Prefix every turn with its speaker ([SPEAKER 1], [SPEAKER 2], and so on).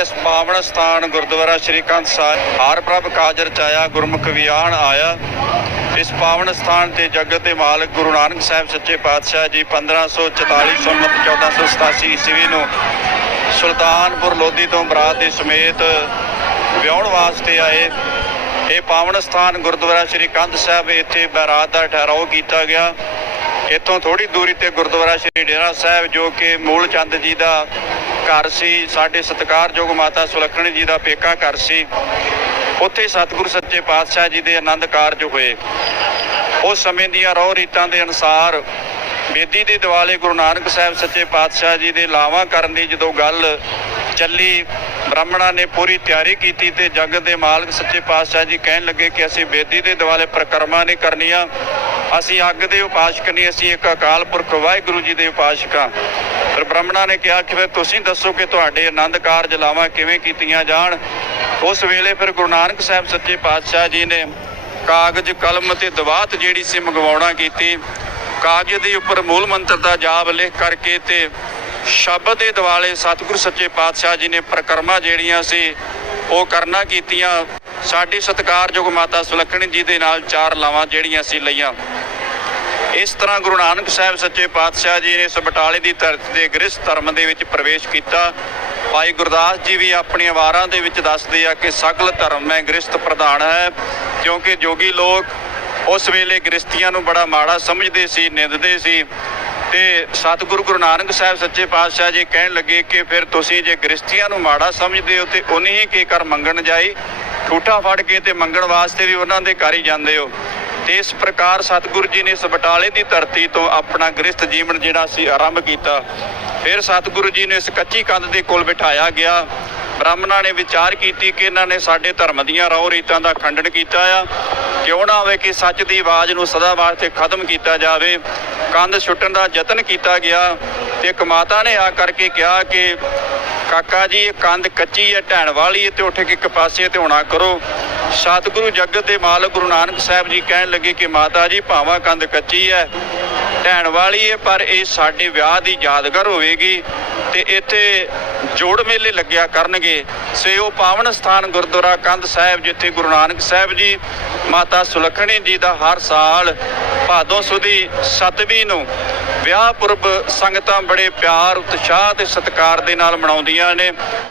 [SPEAKER 1] ਇਸ ਪਾਵਨ ਸਥਾਨ ਗੁਰਦੁਆਰਾ ਸ੍ਰੀ ਕੰਧ ਸਾਹਿਬ। ਹਰ ਪ੍ਰਭ ਕਾਜ ਰਚਾਇਆ ਗੁਰਮੁਖ ਵਿਆਹਣ ਆਇਆ। ਇਸ ਪਾਵਨ ਸਥਾਨ ਤੇ ਜਗਤ ਦੇ ਮਾਲਕ ਗੁਰੂ ਨਾਨਕ ਸਾਹਿਬ ਸੱਚੇ ਪਾਤਸ਼ਾਹ ਜੀ 1544 ਸੰਮਤ 1487 ਈਸਵੀ ਨੂੰ ਸੁਲਤਾਨਪੁਰ ਲੋਧੀ ਤੋਂ ਬਰਾਤ ਦੇ ਸਮੇਤ ਵਿਆਹਣ ਵਾਸਤੇ ਆਏ। ਇਹ ਪਾਵਨ ਸਥਾਨ ਗੁਰਦੁਆਰਾ ਸ੍ਰੀ ਕੰਧ ਸਾਹਿਬ ਇੱਥੇ ਬਰਾਤ ਦਾ ਠਹਿਰਾਓ ਕੀਤਾ ਗਿਆ। ਇੱਥੋਂ ਥੋੜੀ ਦੂਰੀ ਤੇ ਗੁਰਦੁਆਰਾ ਸ੍ਰੀ ਡੇਰਾ ਸਾਹਿਬ ਜੋ ਕਿ ਮੂਲ ਚੰਦ ਜੀ ਦਾ ਘਰ ਸੀ, ਸਾਡੇ ਸਤਿਕਾਰਯੋਗ ਮਾਤਾ ਸੁਲੱਖਣੀ ਜੀ ਦਾ ਪੇਕਾ ਘਰ ਸੀ। ਉੱਥੇ ਸਤਿਗੁਰੂ ਸੱਚੇ ਪਾਤਸ਼ਾਹ ਜੀ ਦੇ ਆਨੰਦ ਕਾਰਜ ਹੋਏ। ਉਸ ਸਮੇਂ ਦੀਆਂ ਰਹੁ ਰੀਤਾਂ ਦੇ ਅਨੁਸਾਰ ਬੇਦੀ ਦੇ ਦਿਵਾਲੇ ਗੁਰੂ ਨਾਨਕ ਸਾਹਿਬ ਸੱਚੇ ਪਾਤਸ਼ਾਹ ਜੀ ਦੇ ਲਾਵਾਂ ਕਰਨ ਦੀ ਜਦੋਂ ਗੱਲ ਚੱਲੀ, ਬ੍ਰਾਹਮਣਾਂ ਨੇ ਪੂਰੀ ਤਿਆਰੀ ਕੀਤੀ ਤੇ ਜਗਤ ਦੇ ਮਾਲਕ ਸੱਚੇ ਪਾਤਸ਼ਾਹ ਜੀ ਕਹਿਣ ਲੱਗੇ ਕਿ ਅਸੀਂ ਬੇਦੀ ਦੇ ਦਿਵਾਲੇ ਪ੍ਰਕਰਮਾਂ ਨਹੀਂ ਕਰਨੀਆਂ। ਅਸੀਂ ਅੱਗ ਦੇ ਉਪਾਸਕ ਨਹੀਂ, ਅਸੀਂ ਇੱਕ ਅਕਾਲ ਪੁਰਖ, ਵਾਹਿਗੁਰੂ ਜੀ ਦੇ ਉਪਾਸਕ ਹਾਂ। ਫਿਰ ਬ੍ਰਾਹਮਣਾ ਨੇ ਕਿਹਾ ਕਿ ਫਿਰ ਤੁਸੀਂ ਦੱਸੋ ਕਿ ਤੁਹਾਡੇ ਆਨੰਦ ਕਾਰਜ ਲਾਵਾਂ ਕਿਵੇਂ ਕੀਤੀਆਂ ਜਾਣ? ਉਸ ਵੇਲੇ ਫਿਰ ਗੁਰੂ ਨਾਨਕ ਸਾਹਿਬ ਸੱਚੇ ਪਾਤਸ਼ਾਹ ਜੀ ਨੇ ਕਾਗਜ਼, ਕਲਮ ਤੇ ਦਵਾਤ ਜਿਹੜੀ ਸੀ ਮੰਗਵਾਉਣਾ ਕੀਤੀ। ਕਾਗਜ਼ ਦੇ ਉੱਪਰ ਮੂਲ ਮੰਤਰ ਦਾ ਜਾਪ ਲਿਖ ਕਰਕੇ ਤੇ ਸ਼ਬਦ ਦੇ ਦਿਵਾਲੇ ਸਤਿਗੁਰੂ ਸੱਚੇ ਪਾਤਸ਼ਾਹ ਜੀ ਨੇ ਪ੍ਰਕਰਮਾਂ ਜਿਹੜੀਆਂ ਸੀ, ਉਹ ਕਰਨਾ ਕੀਤੀਆਂ। ਸਾਡੀ ਸਤਿਕਾਰਯੋਗ ਮਾਤਾ ਸੁਲੱਖਣੀ ਜੀ ਦੇ ਨਾਲ ਚਾਰ ਲਾਵਾਂ ਜਿਹੜੀਆਂ ਸੀ ਲਈਆਂ। ਇਸ ਤਰ੍ਹਾਂ ਗੁਰੂ ਨਾਨਕ ਸਾਹਿਬ ਸੱਚੇ ਪਾਤਸ਼ਾਹ ਜੀ ਨੇ ਇਸ ਬਟਾਲੇ ਦੀ ਧਰਤੀ ਦੇ ਗ੍ਰਸਥ ਧਰਮ ਦੇ ਵਿੱਚ ਪ੍ਰਵੇਸ਼ ਕੀਤਾ। ਭਾਈ ਗੁਰਦਾਸ ਜੀ ਵੀ ਆਪਣੀਆਂ ਵਾਰਾਂ ਦੇ ਵਿੱਚ ਦੱਸਦੇ ਆ ਕਿ ਸ਼ਕਲ ਧਰਮ ਮੈਂ ਗ੍ਰਸਥ ਪ੍ਰਧਾਨ ਹੈ, ਕਿਉਂਕਿ ਜੋਗੀ ਲੋਕ ਉਸ ਵੇਲੇ ਗ੍ਰਸਤੀਆਂ ਨੂੰ ਬੜਾ ਮਾੜਾ ਸਮਝਦੇ ਸੀ, ਨਿੰਦਦੇ ਸੀ। ਤੇ ਸਤਿਗੁਰੂ ਗੁਰੂ ਨਾਨਕ ਸਾਹਿਬ ਸੱਚੇ ਪਾਤਸ਼ਾਹ ਜੀ ਕਹਿਣ ਲੱਗੇ ਕਿ ਫਿਰ ਤੁਸੀਂ ਜੇ ਗ੍ਰਸਤੀਆਂ ਨੂੰ ਮਾੜਾ ਸਮਝਦੇ ਹੋ ਤੇ ਉਨੀ ਹੀ ਕੀ ਕਰ ਮੰਗਣ ਜਾਈ? ਠੂਠਾ ਫੜ ਕੇ ਤੇ ਮੰਗਣ ਵਾਸਤੇ ਵੀ ਉਹਨਾਂ ਦੇ ਘਰ ਹੀ ਜਾਂਦੇ ਹੋ। ਇਸ ਪ੍ਰਕਾਰ ਸਤਿਗੁਰੂ ਜੀ ਨੇ ਇਸ ਬਟਾਲੇ ਦੀ ਧਰਤੀ ਤੋਂ ਆਪਣਾ ਗ੍ਰਸਥ ਜੀਵਨ ਜਿਹੜਾ ਸੀ ਆਰੰਭ ਕੀਤਾ, ਫਿਰ ਸਤਿਗੁਰੂ ਜੀ ਨੂੰ ਇਸ ਕੱਚੀ ਕੰਧ ਦੇ ਕੋਲ ਬਿਠਾਇਆ ਗਿਆ। ਬ੍ਰਾਹਮਣਾਂ ਨੇ ਵਿਚਾਰ ਕੀਤੀ ਕਿ ਇਹਨਾਂ ਨੇ ਸਾਡੇ ਧਰਮ ਦੀਆਂ ਰਹੁ ਰੀਤਾਂ ਦਾ ਖੰਡਨ ਕੀਤਾ ਆ, ਕਿਉਂ ਨਾ ਹੋਵੇ ਕਿ ਸੱਚ ਦੀ ਆਵਾਜ਼ ਨੂੰ ਸਦਾ ਵਾਸਤੇ ਖਤਮ ਕੀਤਾ ਜਾਵੇ। ਕੰਧ ਛੁੱਟਣ ਦਾ ਯਤਨ ਕੀਤਾ ਗਿਆ ਤੇ ਇੱਕ ਮਾਤਾ ਨੇ ਆ ਕਰਕੇ ਕਿਹਾ ਕਿ, ਕਾਕਾ ਜੀ, ਇਹ ਕੰਧ ਕੱਚੀ ਹੈ, ਢਹਿਣ ਵਾਲੀ ਹੈ ਤੇ ਉੱਠ ਕੇ ਇੱਕ ਪਾਸੇ ਤੇ ਹੋਣਾ ਕਰੋ। ਸਤਿਗੁਰੂ ਜਗਤ ਦੇ ਮਾਲਕ ਗੁਰੂ ਨਾਨਕ ਸਾਹਿਬ ਜੀ ਕਹਿਣ ਲੱਗੇ ਕਿ ਮਾਤਾ ਜੀ, ਭਾਵਾਂ ਕੰਧ ਕੱਚੀ ਹੈ ਢਹਿਣ ਵਾਲੀ ਹੈ ਪਰ ਇਹ ਸਾਡੇ ਵਿਆਹ ਦੀ ਯਾਦਗਾਰ ਹੋਵੇਗੀ ਤੇ ਇੱਥੇ ਜੋੜ ਮੇਲੇ ਲੱਗਿਆ ਕਰਨਗੇ। ਸੇ ਉਹ ਪਾਵਨ ਸਥਾਨ ਗੁਰਦੁਆਰਾ ਕੰਧ ਸਾਹਿਬ, ਜਿੱਥੇ ਗੁਰੂ ਨਾਨਕ ਸਾਹਿਬ ਜੀ, ਮਾਤਾ ਸੁਲੱਖਣੀ ਜੀ ਦਾ ਹਰ ਸਾਲ ਭਾਦੋਂ ਸੁਦੀ ਸਤਵੀਂ ਨੂੰ ਵਿਆਹ ਪੁਰਬ ਸੰਗਤਾਂ ਬੜੇ ਪਿਆਰ, ਉਤਸ਼ਾਹ ਤੇ ਸਤਿਕਾਰ ਦੇ ਨਾਲ ਮਨਾਉਂਦੀਆਂ ਨੇ।